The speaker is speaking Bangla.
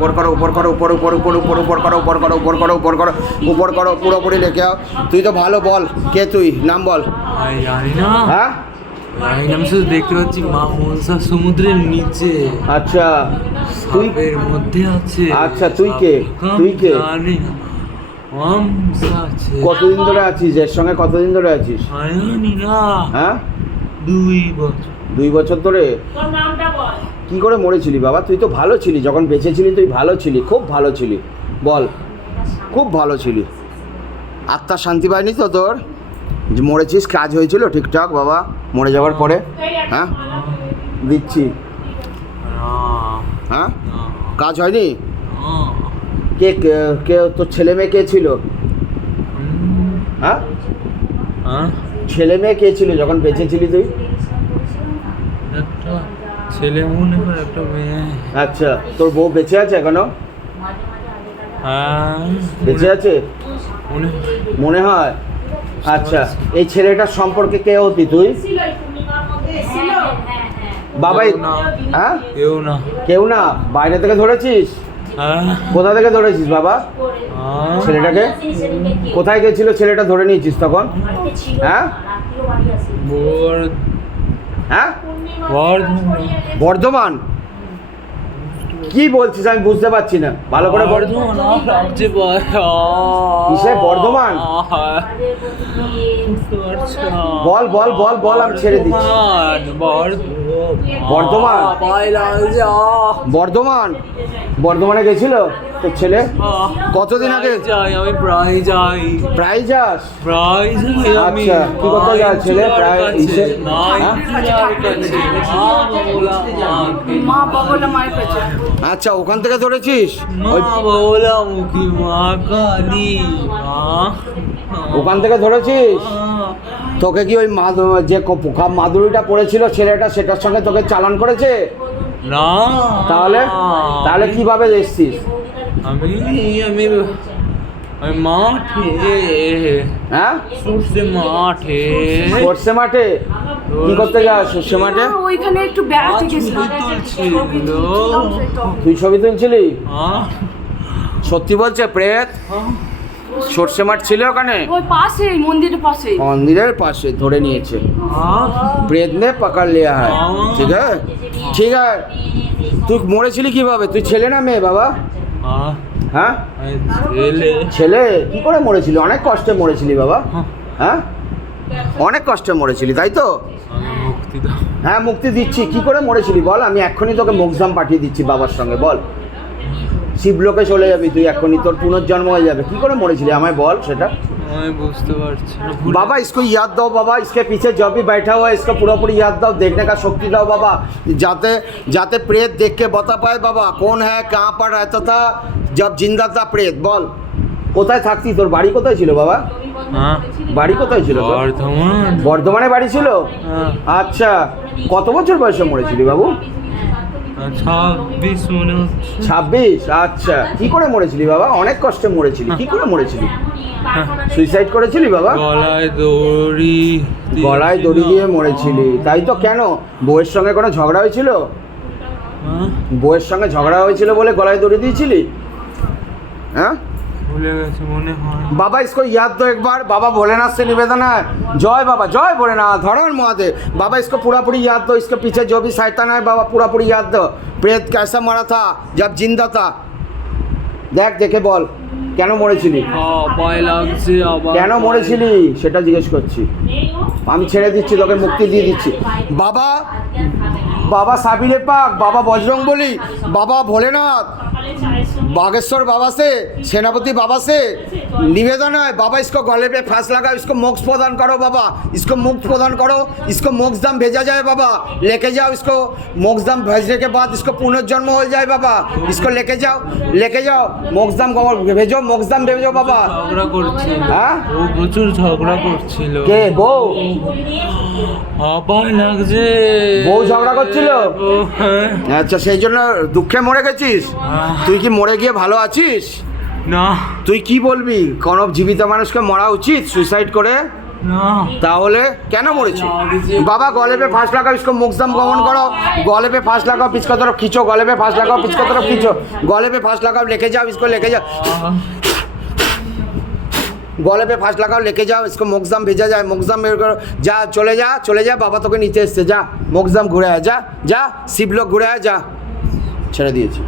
উপর করো উপর করো উপর উপর উপর উপর উপর করো উপর করো উপর করো উপর করো উপর করো পুরোপুরি রেখে আও। তুই তো ভালো, বল কে তুই, নাম বল। জানি না। হ্যাঁ আমি শুধু দেখতে পাচ্ছি মা মনসা সমুদ্রের নিচে, আচ্ছা তুই এর মধ্যে আছে। আচ্ছা তুই কে, তুই কে? জানি না। মনসা আছে। কতদিন ধরে আছিস এর সঙ্গে, কতদিন ধরে আছিস? জানি না। হ্যাঁ 2 বছর। 2 বছর ধরে। কি করে মরেছিলি বাবা? তুই তো ভালো ছিলি যখন বেঁচে ছিলি, তুই ভালো ছিলি, খুব ভালো ছিলি, বল খুব ভালো ছিলি। আত্মা শান্তি পায়নি তো তোর যে মরেছিস? কাজ হয়েছিল ঠিকঠাক বাবা মরে যাওয়ার পরে? হ্যাঁ দিচ্ছি। হ্যাঁ কাজ হয়নি? কে কে তোর ছেলে মেয়ে কে ছিল? হ্যাঁ ছেলে মেয়ে কে ছিল যখন বেঁচে ছিলি তুই? একটা ছেলে মনে হয়, একটা মেয়ে। আচ্ছা তোর বউ বেঁচে আছে এখনো? হ্যাঁ বেঁচে আছে মনে হয়। আচ্ছা এই ছেলেটার সম্পর্কে কে হতি তুই? বাবাই? হ্যাঁ কেউ না। কেউ না, বাইরে থেকে ধরেছিস? কোথা থেকে ধরেছিস বাবা ছেলেটাকে? কোথায় গেছিল ছেলেটা ধরে নিয়েছিস তখন? হ্যাঁ হ্যাঁ বর্ধমান? কি বলছিস আমি বুঝতে পারছি না ভালো করে। কিসে বর্ধমান? বল বল বল বল আমি ছেড়ে দিচ্ছি। বর্ধমান? বর্ধমান? বর্ধমানে গেছিল তোর ছেলে? কতদিন আগে? আমি প্রায় যাই। প্রায় যাস? প্রায় যাই। আচ্ছা কি করতে যায় ছেলে প্রায়? আচ্ছা ওখান থেকে ধরেছিস? ওখান থেকে ধরেছিস? তোকে কি ওই যে মাদুরিটা পড়েছিল ছেলেটা সেটার সঙ্গে তোকে চালান করেছে? না। তাহলে তাহলে কিভাবে এসছিস? আমি মাঠে। হ্যাঁ সর্ষে মাঠে। সর্ষে মাঠে কি করতে যাস? সর্ষে মাঠে ওইখানে একটু বেড়াতে গেছিলাম। তুই ছবি তুলছিলি? সত্যি বলছে প্রেত সর্ষে মাঠ ছিল ওখানে? ওই পাশে মন্দিরের পাশে। মন্দিরের পাশে ধরে নিয়েছে। প্রেত নে পাকড় লিয়া হ্যায়। ঠিক আছে ঠিক আছে। তুই মরেছিলি কিভাবে? তুই ছেলে না মেয়ে বাবা? হ্যাঁ ছেলে। কি করে মরেছিলি? অনেক কষ্টে মরেছিলি বাবা। হ্যাঁ অনেক কষ্টে মরেছিলি তাই তো? হ্যাঁ মুক্তি দিচ্ছি। কি করে মরেছিলি বল? আমি এক্ষুনি তোকে মোক্ষধাম পাঠিয়ে দিচ্ছি বাবার সঙ্গে। বল শিবলোকে চলে যাবি তুই এক্ষুনি, তোর পুনর্জন্ম হয়ে যাবে। কি করে মরেছিলি আমায় বল সেটা। আমি বুঝতে পারছি না बाबा। इसको याद दो बाबा, इसके पीछे जो भी बैठा हुआ है इसको पूरा पूरी याद दो, देखने का शक्ति दो बाबा, जाते जाते प्रेत देख के बता पाए बाबा कौन है, कहाँ पर रहता था जब जिंदा था प्रेत। বল কোথায় থাকতি? তোর বাড়ি কোথায় ছিল বাবা? বাড়ি কোথায় ছিল? বর্ধমান। বর্ধমানে বাড়ি ছিল? আচ্ছা কত বছর বয়সে মরেছিলি বাবু? 26 মনে হচ্ছে। 26? আচ্ছা কি করে মরেছিলি বাবা? অনেক কষ্টে মরেছিলি। কি করে মরেছিলি? সুইসাইড করেছিলি বাবা? গলায় দড়ি দিয়ে মরেছিলি তাই তো? কেন বউয়ের সঙ্গে কোনো ঝগড়া হয়েছিল? বউয়ের সঙ্গে ঝগড়া হয়েছিল বলে গলায় দড়ি দিয়েছিলি? হ্যাঁ ভুলে গেছি মনে হয়। बाबा इसको याद दो एक बार। बाबा भोलेनाथ से निवेदन है। जय बाबा जय भोलेनाथ हरण महादेव। बाबा इसको पूरा पूरी याद दो, इसके पीछे जो भी शैतान है बाबा पूरा पूरी याद दो। प्रेत कैसा मरा था जब जिंदा था? देख देखे बोल কেন মরেছিলি? ভয় লাগছে। কেন মরেছিলি সেটা জিজ্ঞেস করছি। আমি ছেড়ে দিচ্ছি তোকে, মুক্তি দিয়ে দিচ্ছি। বাবা बाबा साबिरे पाक, बाबा बजरंग बली, बाबा भोलेनाथ, बागेश्वर बाबा से, सेनापति बाबा से निवेदन है बाबा इसको गले पे फांस लगाओ, इसको मोक्ष प्रदान करो बाबा, इसको मुक्त प्रदान करो, इसको मोक्ष धाम भेजा जाए बाबा, लेके जाओ इसको। मोक्ष धाम भेजने के बाद इसको पुनर्जन्म हो जाए बाबा, इसको लेके जाओ मोक्ष धाम भेजो, मोक्ष धाम भेजो बाबा। ঝগড়া করছিল। হ্যাঁ ও প্রচুর ঝগড়া করছিল। কে বউ? ভয় লাগছে। বউ ঝগড়া করছিল? আচ্ছা সেই জন্য দুঃখে মরে গেছিস? তুই কি মরে গিয়ে ভালো আছিস? না। তুই কি বলবি? কোনো জীবিত মানুষকে মরা উচিত সুইসাইড করে? না তাহলে কেন মরেছে? बाबा गले पे फांस लगाओ, इसको मुकदम गमन करो। गले पे फांस लगाओ, पीछ की तरफ खींचो। गले पे फांस लगाओ, पीछ की तरफ खींचो। गले पे फांस लगाओ, लेके जाओ, इसको लेके जाओ। गले पे फांस लगाओ, लेके जाओ, इसको मुकदम भेजा जाए। मुकदम बेर करो, जा चले जा। बाबा তোকে নিতে এসছে, যা मुकदम ঘুরে আয়, যা শিব লোক ঘুরে আয়, যা। ছেড়ে দিয়েছি।